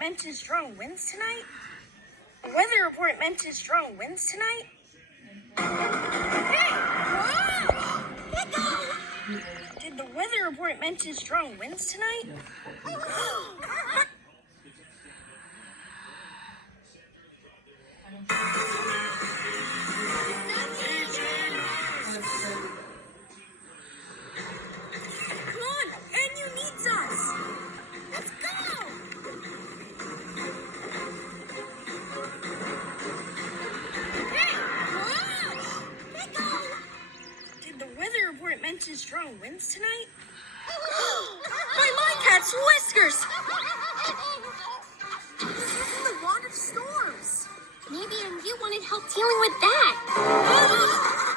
mentioned strong winds tonight? The weather report mentioned strong winds tonight? Hey! Whoa! Did the weather report mention strong winds tonight? Come on, NU needs us. Let's go! Hey! Whoa! Did the weather report mention strong winds tonight? My cat's whiskers! This isn't the wand of storms. Maybe you wanted help dealing with that.